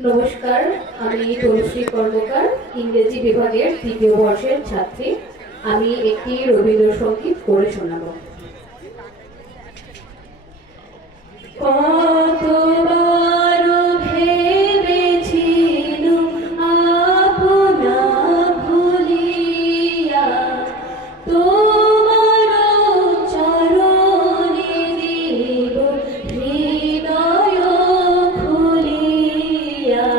নমস্কার, আমি তনুশ্রী কর্মকার, ইংরেজি বিভাগের তৃতীয় বর্ষের ছাত্রী। আমি একটি রবীন্দ্রসঙ্গীত পড়ে শোনাব। কতবার ভেবেছিলুম আপনা ভুলিয়া, তোমার চরণে দিব হৃদয় খুলিয়া।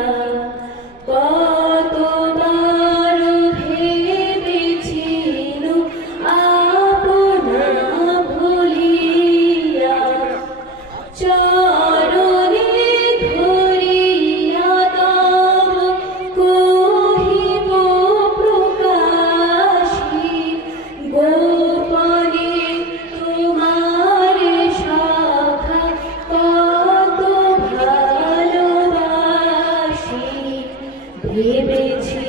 কতবার ভেবেছিলুম আপনা ভুলিয়া, চরণে ধরিয়া তব কহিব প্রকাশী, গোপনে তোমার সখা কত ভালোবাসি। ভেবেছি